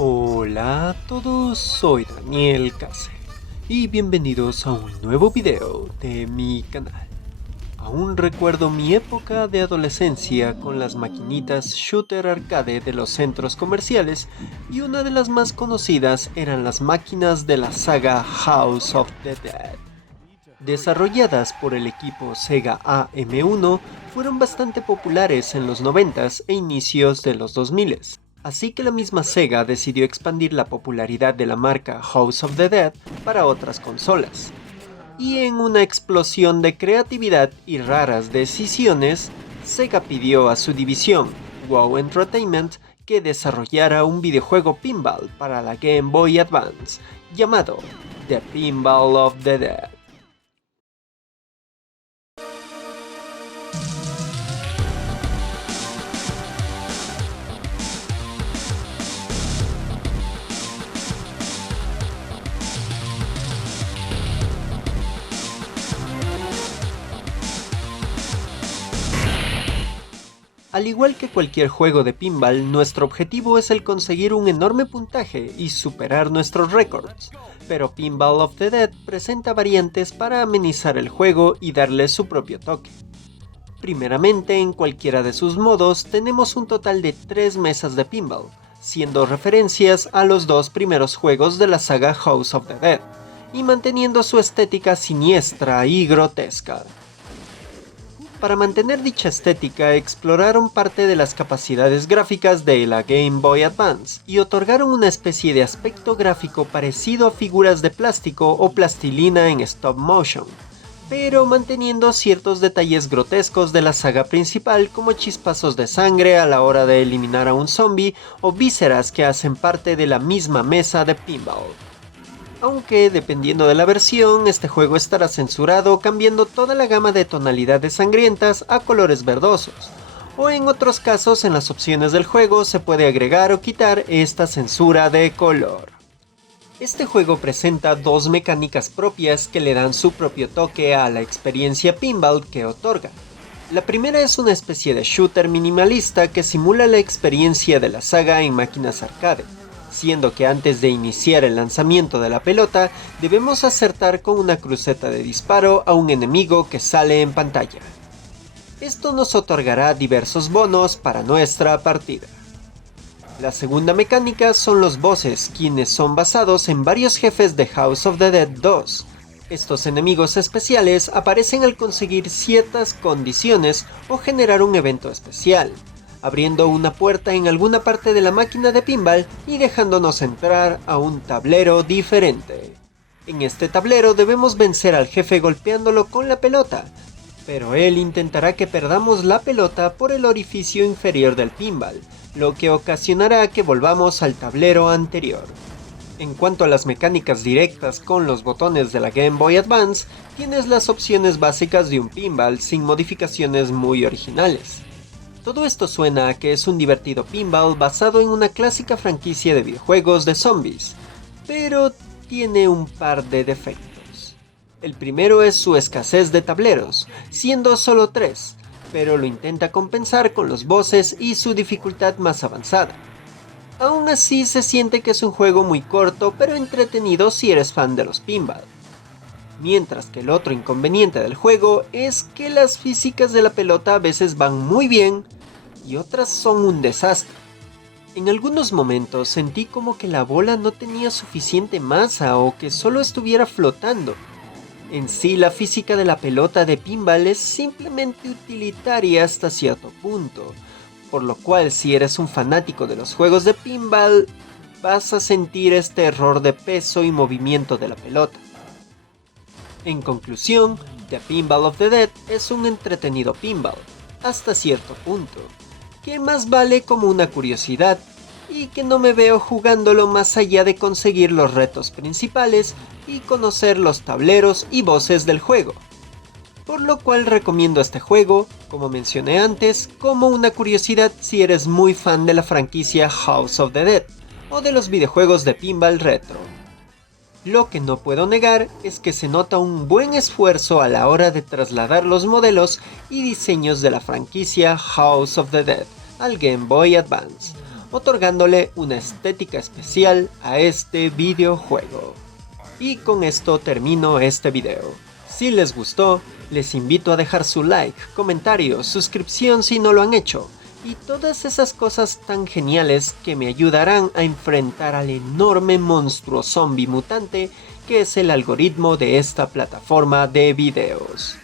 Hola a todos, soy Daniel Case y bienvenidos a un nuevo video de mi canal. Aún recuerdo mi época de adolescencia con las maquinitas shooter arcade de los centros comerciales y una de las más conocidas eran las máquinas de la saga House of the Dead. Desarrolladas por el equipo Sega AM1, fueron bastante populares en los 90s e inicios de los 2000s. Así que la misma Sega decidió expandir la popularidad de la marca House of the Dead para otras consolas. Y en una explosión de creatividad y raras decisiones, Sega pidió a su división, WoW Entertainment, que desarrollara un videojuego pinball para la Game Boy Advance, llamado The Pinball of the Dead. Al igual que cualquier juego de pinball, nuestro objetivo es el conseguir un enorme puntaje y superar nuestros récords, pero Pinball of the Dead presenta variantes para amenizar el juego y darle su propio toque. Primeramente, en cualquiera de sus modos tenemos un total de 3 mesas de pinball, siendo referencias a los dos primeros juegos de la saga House of the Dead, y manteniendo su estética siniestra y grotesca. Para mantener dicha estética, exploraron parte de las capacidades gráficas de la Game Boy Advance y otorgaron una especie de aspecto gráfico parecido a figuras de plástico o plastilina en stop motion, pero manteniendo ciertos detalles grotescos de la saga principal, como chispazos de sangre a la hora de eliminar a un zombie o vísceras que hacen parte de la misma mesa de pinball. Aunque, dependiendo de la versión, este juego estará censurado, cambiando toda la gama de tonalidades sangrientas a colores verdosos, o en otros casos en las opciones del juego se puede agregar o quitar esta censura de color. Este juego presenta dos mecánicas propias que le dan su propio toque a la experiencia pinball que otorga. La primera es una especie de shooter minimalista que simula la experiencia de la saga en máquinas arcade, siendo que antes de iniciar el lanzamiento de la pelota, debemos acertar con una cruceta de disparo a un enemigo que sale en pantalla. Esto nos otorgará diversos bonos para nuestra partida. La segunda mecánica son los bosses, quienes son basados en varios jefes de House of the Dead 2. Estos enemigos especiales aparecen al conseguir ciertas condiciones o generar un evento especial, abriendo una puerta en alguna parte de la máquina de pinball y dejándonos entrar a un tablero diferente. En este tablero debemos vencer al jefe golpeándolo con la pelota, pero él intentará que perdamos la pelota por el orificio inferior del pinball, lo que ocasionará que volvamos al tablero anterior. En cuanto a las mecánicas directas con los botones de la Game Boy Advance, tienes las opciones básicas de un pinball sin modificaciones muy originales. Todo esto suena a que es un divertido pinball basado en una clásica franquicia de videojuegos de zombies, pero tiene un par de defectos. El primero es su escasez de tableros, siendo solo 3, pero lo intenta compensar con los bosses y su dificultad más avanzada. Aún así se siente que es un juego muy corto pero entretenido si eres fan de los pinball. Mientras que el otro inconveniente del juego es que las físicas de la pelota a veces van muy bien y otras son un desastre. En algunos momentos sentí como que la bola no tenía suficiente masa o que solo estuviera flotando. En sí, la física de la pelota de pinball es simplemente utilitaria hasta cierto punto, por lo cual si eres un fanático de los juegos de pinball, vas a sentir este error de peso y movimiento de la pelota. En conclusión, The Pinball of the Dead es un entretenido pinball, hasta cierto punto, que más vale como una curiosidad y que no me veo jugándolo más allá de conseguir los retos principales y conocer los tableros y voces del juego. Por lo cual recomiendo este juego, como mencioné antes, como una curiosidad si eres muy fan de la franquicia House of the Dead o de los videojuegos de pinball retro. Lo que no puedo negar es que se nota un buen esfuerzo a la hora de trasladar los modelos y diseños de la franquicia House of the Dead al Game Boy Advance, otorgándole una estética especial a este videojuego. Y con esto termino este video. Si les gustó, les invito a dejar su like, comentario, suscripción si no lo han hecho, y todas esas cosas tan geniales que me ayudarán a enfrentar al enorme monstruo zombie mutante que es el algoritmo de esta plataforma de videos.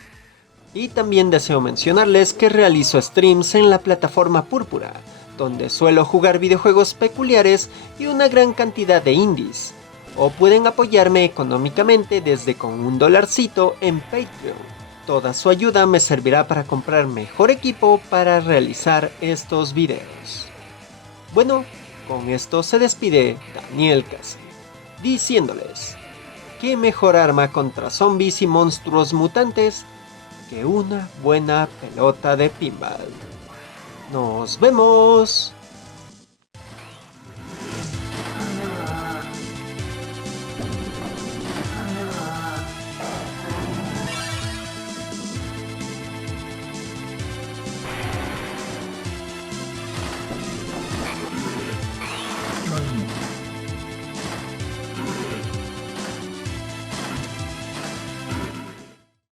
Y también deseo mencionarles que realizo streams en la plataforma Púrpura, donde suelo jugar videojuegos peculiares y una gran cantidad de indies. O pueden apoyarme económicamente desde con $1 en Patreon. Toda su ayuda me servirá para comprar mejor equipo para realizar estos videos. Bueno, con esto se despide Daniel Casi, diciéndoles: ¿qué mejor arma contra zombies y monstruos mutantes que una buena pelota de pinball? ¡Nos vemos!